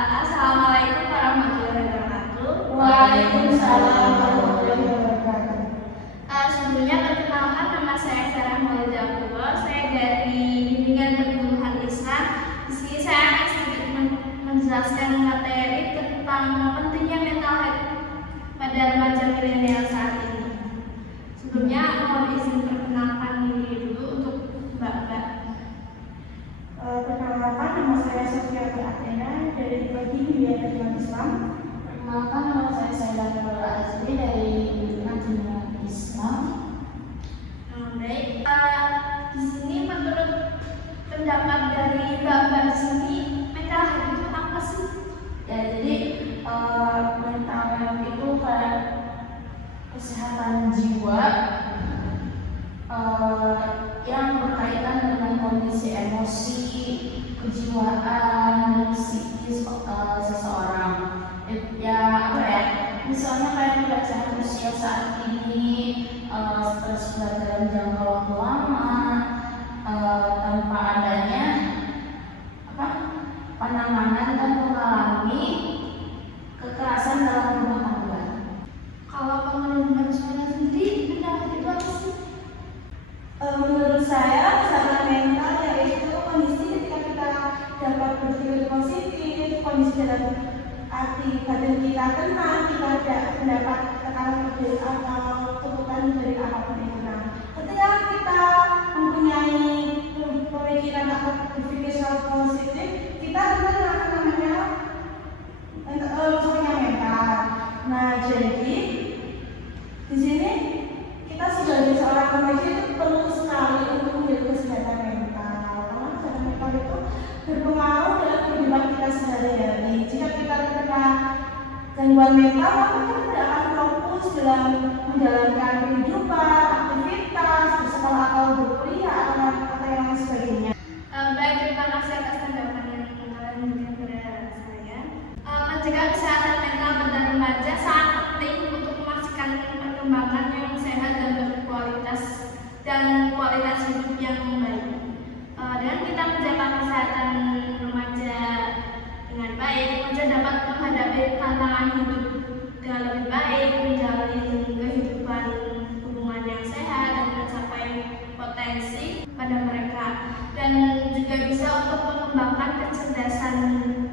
Assalamualaikum warahmatullahi wabarakatuh. Waalaikumsalam warahmatullahi wabarakatuh. Sebelumnya perkenalkan, nama saya Sarah Maulida Abdullah. Saya dari Bimbingan Pertumbuhan Islam. Di sini saya akan sedikit menjelaskan materi tentang pentingnya mental health pada remaja milenial saat ini. Sebelumnya mohon izin perkenalkan diri dulu untuk Mbak. Perkenalkan, nama saya Sofia Athena dari Bimbingan Pertumbuhan Islam. Perkenalkan, nama saya Saidah Nurul Azri dari Bimbingan Pertumbuhan Islam. Baik, di sini menurut pendapat dari Mbak di sini, mental health itu apa sih? Ya, jadi mental health itu kayak kesehatan jiwa yang berkaitan dengan kondisi emosi, kejiwaan, dan psikis seseorang. Ya apa ya? Misalnya kayak pembelajaran sosial saat ini, stres dalam jangka waktu lama, tanpa adanya penanganan dan mengalami kekerasan dalam rumah tangga. Kalau menurut Mbak Sofia sendiri, mental health itu apa sih? Menurut saya, kesehatan mental yaitu kondisi ketika kita dapat berpikir positif, kondisi dalam arti badan kita tenang, kita tidak mendapat tekanan atau tuntutan dari apapun itu. Nah, ketika kita mempunyai pemikiran atau berpikir secara positif, kita tentu akan namanya mental. Nah, jadi di sini kita sebagai seorang remaja itu perlu sekali untuk menjaga kesehatan mental, karena kesehatan mental itu berpengaruh dalam kehidupan kita sehari-hari. Jika kita terkena gangguan mental, maka kita tidak akan fokus dalam menjalankan kehidupan, aktivitas, bersekolah atau berkuliah atau yang lain sebagainya. Baik, terima kasih atas tanggapan yang kalian berikan kepada saya. Mencegah kesehatan mental pada remaja sangat penting untuk memastikan perkembangan yang sehat dan berkualitas dan kualitas hidup yang baik. Dengan kita menjaga kesehatan remaja dengan baik, remaja dapat menghadapi tantangan hidup dengan lebih baik, menjalani kehidupan hubungan yang sehat dan mencapai potensi pada mereka, dan juga bisa untuk mengembangkan kecerdasan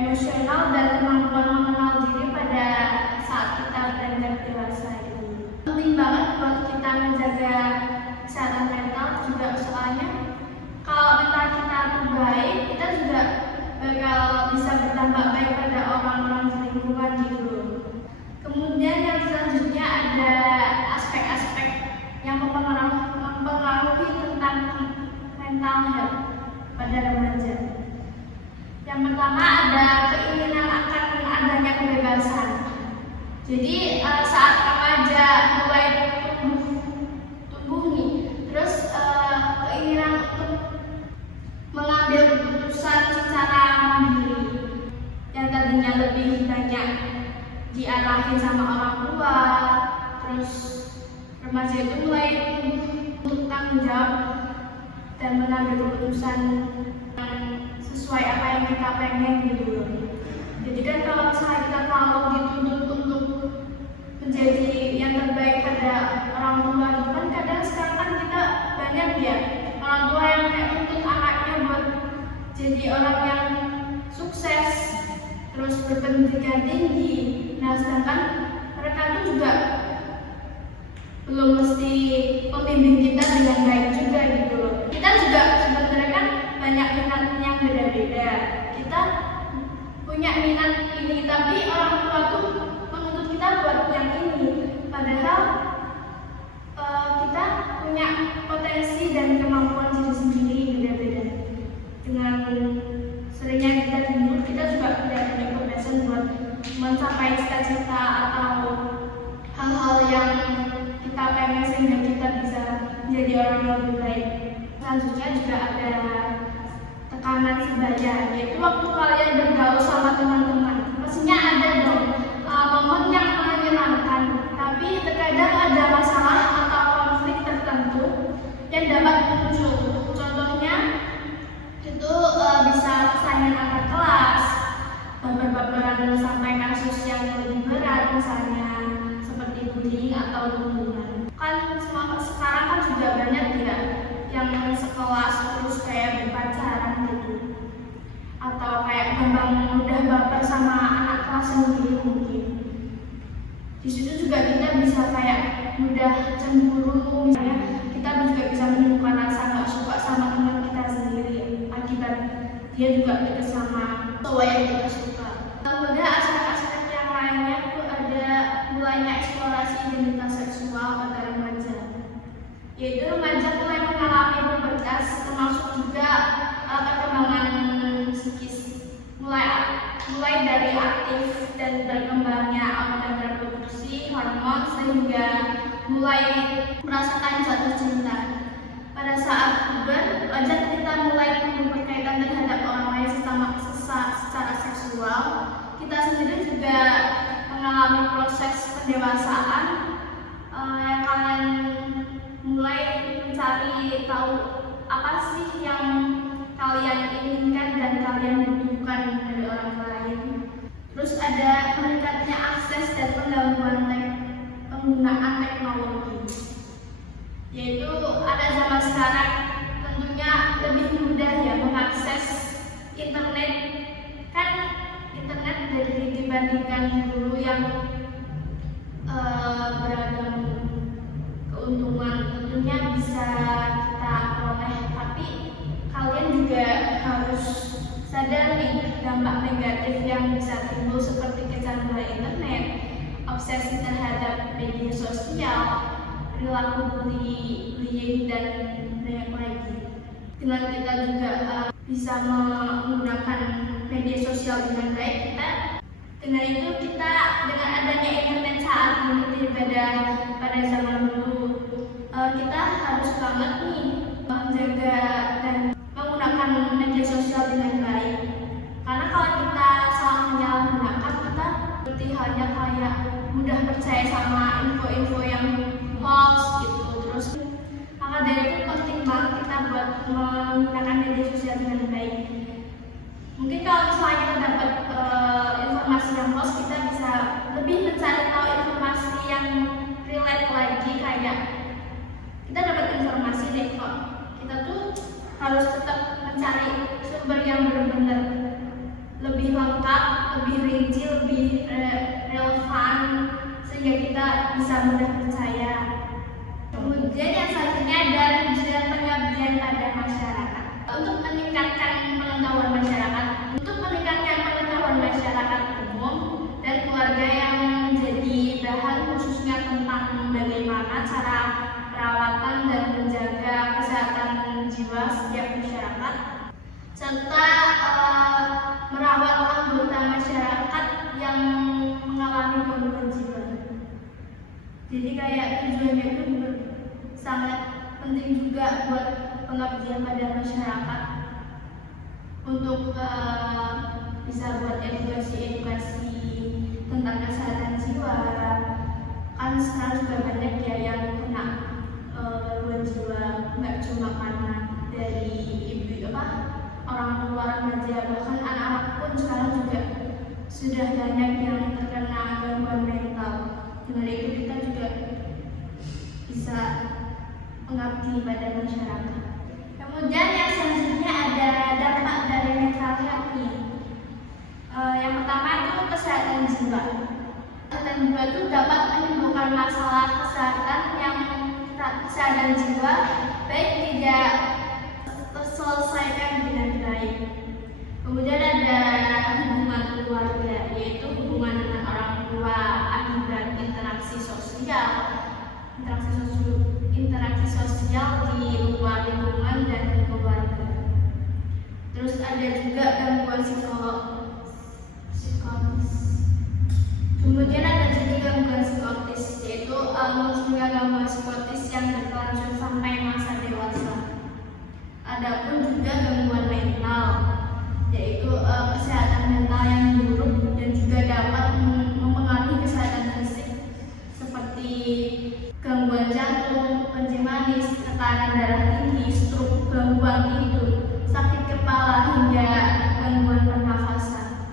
emosional dan kemampuan mengenal diri pada saat kita beranjak dewasa ini. Penting banget buat kita menjaga kesehatan mental juga, soalnya kalau mental kita baik, kita juga bakal bisa berdampak baik pada orang-orang di lingkungan gitu. Kemudian yang selanjutnya ada aspek-aspek yang mempengaruhi tentang mental health pada remaja. Yang pertama ada keinginan akan adanya kebebasan. Jadi saat remaja mulai tumbuh nih, terus keinginan untuk mengambil keputusan secara mandiri yang tadinya lebih banyak diarahin sama orang tua, terus remaja itu mulai untuk tanggung jawab dan mengambil keputusan yang sesuai apa yang kita pengen gitu. Jadi kan kalau misalnya kita terlalu dituntut untuk menjadi yang terbaik pada orang tua gitu kan, kadang sekarang kan kita banyak ya orang tua yang kayak nuntut anaknya buat jadi orang yang sukses, terus berpendidikan tinggi. Nah, sedangkan mereka itu juga belum mesti pembimbing kita dengan baik juga gitu loh. Kita juga sebenarnya kan banyak minat yang beda-beda. Kita punya minat ini, tapi orang tua tuh menuntut kita buat yang ini. Padahal kita punya potensi dan kemampuan diri sendiri beda-beda. Dengan seringnya kita dulu, kita juga tidak punya kebiasaan buat mencapai cita-cita atau hal-hal yang kita pengen sehingga kita bisa menjadi orang yang lebih baik. Selanjutnya juga ada tekanan sebaya, yaitu waktu kalian bergaul sama teman-teman. Pastinya ada dong momen yang menyenangkan, tapi terkadang ada masalah atau konflik tertentu yang dapat muncul. Contohnya itu bisa persaingan antar kelas, beberapa misalnya seperti bullying atau hubungan. Kan sekarang kan juga banyak ya yang sekelas terus kayak berpacaran gitu, atau kayak mudah baper sama anak kelas sendiri mungkin. Di situ juga kita bisa kayak mudah cemburu, misalnya kita juga bisa menemukan rasa nggak suka sama teman kita sendiri akibat dia juga deket sama cowok yang kita suka. Kemudian aspek-aspek yang lainnya tuh ada mulainya eksplorasi identitas seksual pada remaja, yaitu remaja mulai mengalami pubertas, termasuk juga perkembangan psikis, mulai dari aktif dan berkembangnya organ reproduksi, hormon, sehingga mulai merasakan jatuh cinta. Pada saat puber, wajar kita mulai berkaitan terhadap orang lain secara seksual. Kita sendiri juga mengalami proses pendewasaan yang kalian mulai mencari tahu apa sih yang kalian inginkan dan kalian butuhkan dari orang lain. Terus ada meningkatnya akses dan penggunaan teknologi, yaitu ada zaman sekarang tentunya lebih mudah ya mengakses internet. Kan internet dibandingkan dulu yang beragam keuntungan tentunya bisa kita peroleh, tapi kalian juga harus sadar nih dampak negatif yang bisa timbul seperti kecanduan internet, obsesi terhadap media sosial, perilaku bullying dan banyak lagi. Dengan kita juga bisa menggunakan media sosial dengan baik, dengan adanya internet saat ini pada zaman dulu, kita harus banget nih menjaga dan menggunakan media sosial dengan baik. Karena kalau kita salah menyalahgunakan, kita seperti halnya kayak mudah percaya sama info-info yang hoax gitu. Terus maka dari itu penting banget kita buat menggunakan media sosial dengan baik. Mungkin kalau misalnya kita dapat informasi yang hoax, kita bisa lebih mencari tahu informasi yang relate lagi, kayak kita dapat informasi deh kok kita tuh harus tetap mencari sumber yang benar-benar lebih lengkap, lebih rinci, lebih relevan, sehingga kita bisa mudah percaya. Kemudian yang selanjutnya ada tujuan pengabdian pada masyarakat. Untuk meningkatkan pengetahuan masyarakat umum dan keluarga yang menjadi bahan khususnya tentang bagaimana cara perawatan dan menjaga kesehatan jiwa setiap masyarakat, serta merawat anggota masyarakat yang mengalami gangguan jiwa. Jadi kayak tujuannya itu sangat penting juga buat pengabdian pada masyarakat, untuk bisa buat edukasi tentang kesehatan jiwa. Kan sekarang juga banyak ya yang kena gangguan jiwa, nggak cuma karena dari orang tua remaja, bahkan anak-anak pun sekarang juga sudah banyak yang terkena gangguan mental. Dengan itu kita juga bisa mengabdi pada masyarakat. Kemudian yang selanjutnya ada dampak dari mental health nih. Yang pertama itu kesehatan jiwa. Kesehatan jiwa itu dapat menimbulkan masalah kesehatan jiwa baik tidak terselesaikan dengan baik. Kemudian ada hubungan keluarga, yaitu hubungan dengan orang tua akibat interaksi sosial di luar lingkungan dan keluarga. Terus ada juga gangguan psikologis. Kemudian ada juga gangguan psikotis, yaitu munculnya gangguan psikotis yang berlanjut sampai masa dewasa. Adapun juga gangguan mental, yaitu kesehatan mental yang buruk dan juga dapat mempengaruhi kesehatan fisik seperti gangguan jantung, kencing manis, tekanan darah tinggi, stroke, gangguan tidur, sakit kepala, hingga gangguan pernafasan.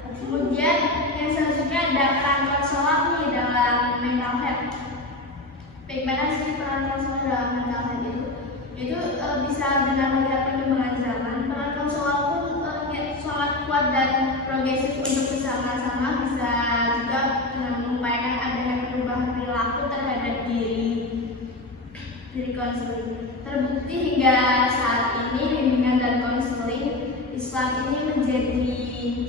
Kemudian yang selanjutnya ada kanker selaput. progresif untuk bersama-sama bisa juga dengan mengupayakan adanya perubahan perilaku terhadap diri konseling. Terbukti hingga saat ini bimbingan dan konseling Islam ini menjadi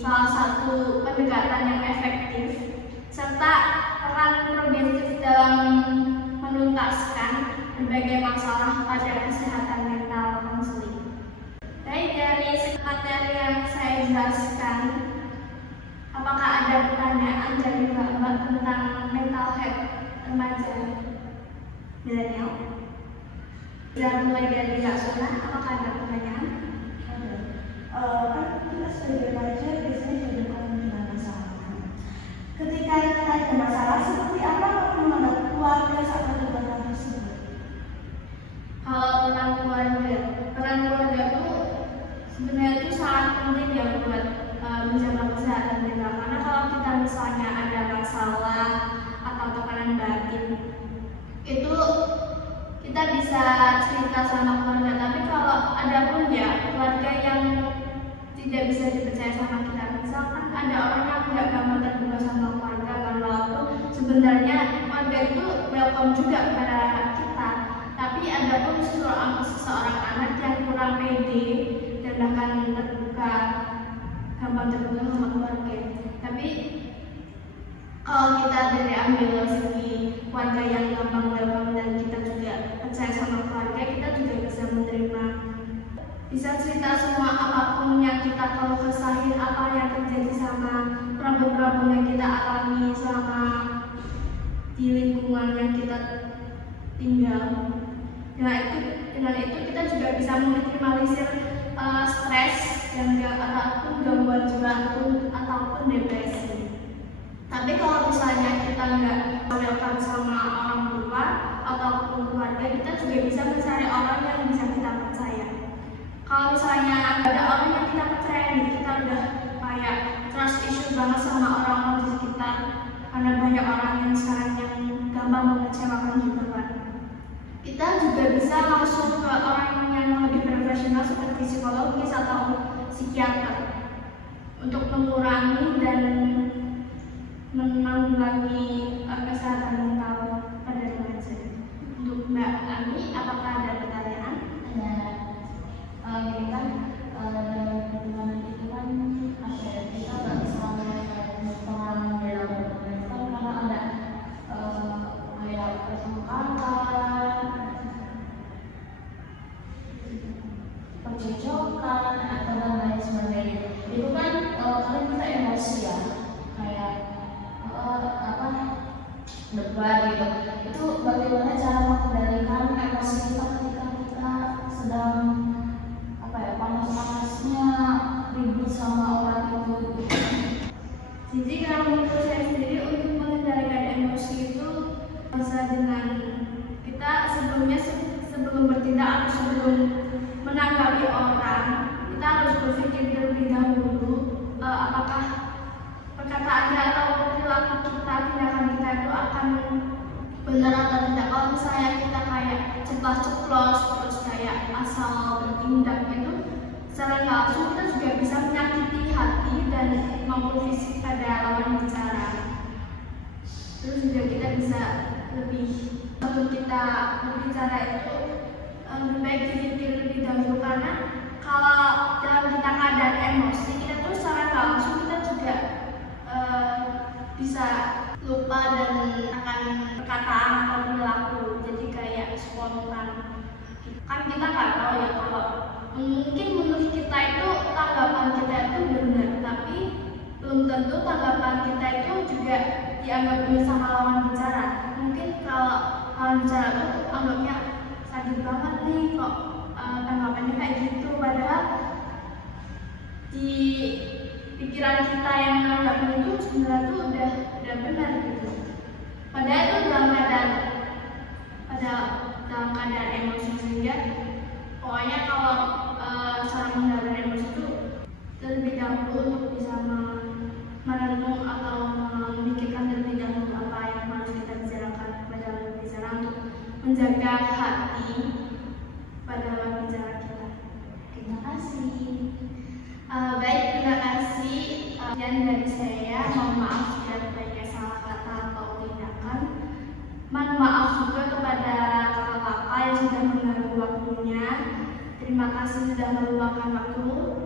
salah satu pendekatan yang efektif serta peran progresif dalam menuntaskan berbagai masalah pada kesehatan mental konseling. Baik, dari materi yang saya jelaskan, apakah ada pertanyaan dari Mbak tentang mental health remaja milenial? Kita mulai dari Mbak Sona, apakah ada pertanyaan? Kan kita sebagai remaja biasanya jadi orang dengan masalah. Ketika kita ada masalah, seperti apa menganggap keluarga saat perkembangan tersebut? Kalau peran keluarga itu sebenarnya itu sangat penting ya buat menjaga kesehatan mental. Karena kalau kita misalnya ada masalah atau tekanan batin, itu kita bisa cerita sama keluarga. Tapi kalau ada pun ya keluarga yang tidak bisa dipercaya sama kita, misalkan ada orang yang nggak gampang terbuka sama keluarga, walaupun sebenarnya keluarga itu welcome juga kepada kita. Tapi ada pun seseorang anak yang kurang pede dan bahkan gampang terbuka sama keluarga. Tapi kalau kita dari ambil segi keluarga yang gampang welcome dan kita juga percaya sama keluarga, kita juga bisa menerima, bisa cerita semua apapun yang kita kalau kesahin, apa yang terjadi sama problem-problem yang kita alami selama di lingkungan yang kita tinggal. Dengan itu kita juga bisa meminimalisir stres dan ataupun gangguan jiwa ataupun depresi. Tapi kalau misalnya kita nggak welcome sama orang tua ataupun keluarga, kita juga bisa mencari orang yang bisa kita percaya. Kalau misalnya ada orang yang kita percaya nih, kita udah kayak trust issue banget sama orang-orang di sekitar, karena banyak orang yang sekarang yang gampang mengecewakan juga kan. Kita juga bisa langsung ke orang yang lebih profesional seperti psikologis atau psikiater untuk mengurangi dan menanggulangi kesehatan mental pada remaja. Untuk Mbak Ami, apakah ada pertanyaan? Ini kan dalam hubungan itu kan kita nggak bisa melihat pengalaman dalam hubungan kan karena ada kayak pertengkaran, percecokan atau lain sebagainya. Itu kan kalian kita emosi ya, kayak debat gitu. Itu bagaimana cara mengendalikan emosi kita ketika kita sedang panas-panasnya ribut sama orang itu. Jadi kalau menurut saya sendiri untuk mengendalikan emosi itu bisa dengan kita sebelum bertindak atau sebelum menanggapi orang, kita harus berpikir terlebih dahulu apakah perkataannya atau perilaku kita, tindakan kita itu akan benar atau tidak. Kalau misalnya kita kayak ceplos-ceplos terus kayak asal bertindak itu, secara langsung kita juga bisa menyakiti hati dan maupun fisik pada lawan bicara. Terus juga kita bisa lebih sebelum kita berbicara itu lebih baik dipikir lebih dahulu, karena kalau dalam kita keadaan emosi kita tuh secara langsung kita juga bisa lupa dan akan perkataan atau perilaku, jadi kayak spontan. Kan kita nggak tahu ya, kalau mungkin menurut kita itu tanggapan kita itu benar, tapi belum tentu tanggapan kita itu juga dianggap benar sama lawan bicara. Mungkin kalau lawan bicara itu anggapnya sakit banget nih kok tanggapannya kayak gitu, padahal di pikiran kita yang menganggapnya itu sebenarnya tuh udah benar gitu. Padahal itu dalam keadaan emosi, sehingga pokoknya kalau cara mengendalikan emosi itu terlebih dahulu untuk bisa merenung atau memikirkan terlebih dahulu apa yang harus kita bicarakan pada lawan bicara untuk menjaga hati pada lawan bicara kita. Terima kasih. Baik, terima kasih. Dan kasih sudah meluangkan waktumu.